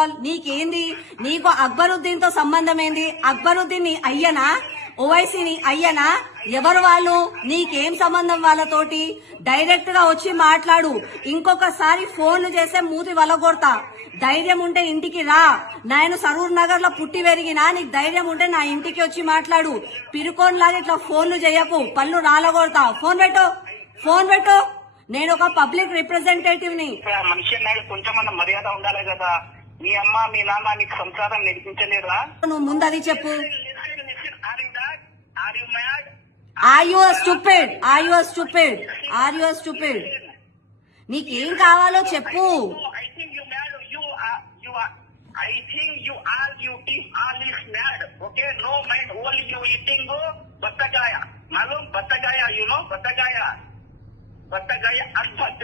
Call. నీకేంది? నీకు అక్బరుద్దీన్ తో సంబంధం ఏంది? అక్బరుద్దీన్ నీ అయ్యనా? ఓవైసీని అయ్యనా? ఎవరు వాళ్ళు? నీకేం సంబంధం వాళ్ళతోటి? డైరెక్ట్ గా వచ్చి మాట్లాడు. ఇంకొకసారి ఫోన్లు చేస్తే మూతి వలగొడతా. ధైర్యం ఉంటే ఇంటికి రా. నేను సరూర్ నగర్ లో పుట్టి పెరిగినా. నీకు ధైర్యం ఉంటే నా ఇంటికి వచ్చి మాట్లాడు. పిరుకోన్లాగా ఇట్లా ఫోన్లు చేయకు, పళ్ళు రాలగొడతా. ఫోన్ పెట్టు. నేను ఒక పబ్లిక్ రిప్రజెంటేటివ్ ని. మనిషి అన్నాడు, కొంచెమన్నా మర్యాద ఉండాలి కదా. మీ అమ్మ మీ నాన్న నీకు సంసారం నేర్పించలేదా? నువ్వు ముందు అది చెప్పు. Are you stupid? నీకేం కావాలో చెప్పు. I think you all is mad. Okay, no mind. Only you eating battagaya. Malum battagaya, you know battagaya. Battagaya అర్ధత్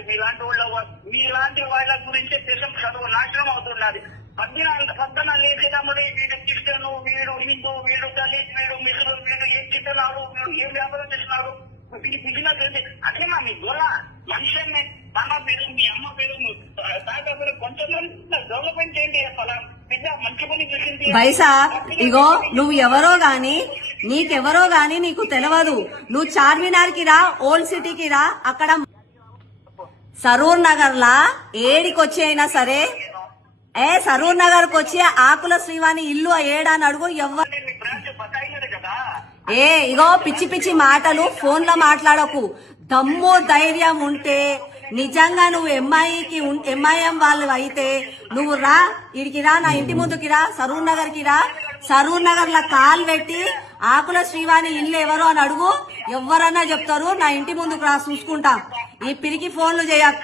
మీలాంటి వాళ్ళ గురించి దేశం చదువు నాశనం అవుతున్నది. పద్దన లేచేటప్పుడు వీడు క్రిస్టియన్, వీడు హిందూ, వీడు దళిత్, వీడు ముస్లిం, వీడు ఏం తింటున్నారు, వీడు ఏం వ్యాపారం చేస్తున్నారు, వీడి బిజినెస్ ఏంటి అదేనా మీ గోళ? మనిషిని మన పేరు, మీ అమ్మ పేరు, తాత పేరు కొంచెం డెవలప్మెంట్ చేయండి. అలా పెద్ద మంచి పని చేసింది. బైసా ఇగో నువ్వు ఎవరో గాని, నీకెవరో గాని నీకు తెలియదు. నువ్వు చార్మినార్ కి రా, ఓల్డ్ సిటీకి రా. అక్కడ సరూర్ నగర్ లా ఏడికొచ్చి అయినా సరే, సరూర్ నగర్ కు వచ్చి ఆకుల శ్రీవాణి ఇల్లు ఏడాని అడుగు. ఇగో పిచ్చి మాటలు ఫోన్ లో మాట్లాడకు. దమ్ము ధైర్యం ఉంటే నిజంగా నువ్వు ఎంఐఎం వాళ్ళు అయితే నువ్వు రా, ఇడికి రా, నా ఇంటి ముందుకి రా, సరూర్ నగర్ కి రా. సరూర్ నగర్ లా కాల్ పెట్టి ఆకుల శ్రీవాణి ఇల్లు ఎవరు అని అడుగు. ఎవరన్నా చెప్తారు. నా ఇంటి ముందుకు రా, చూసుకుంటా. ఈ పిరికి ఫోన్లు చేయకు.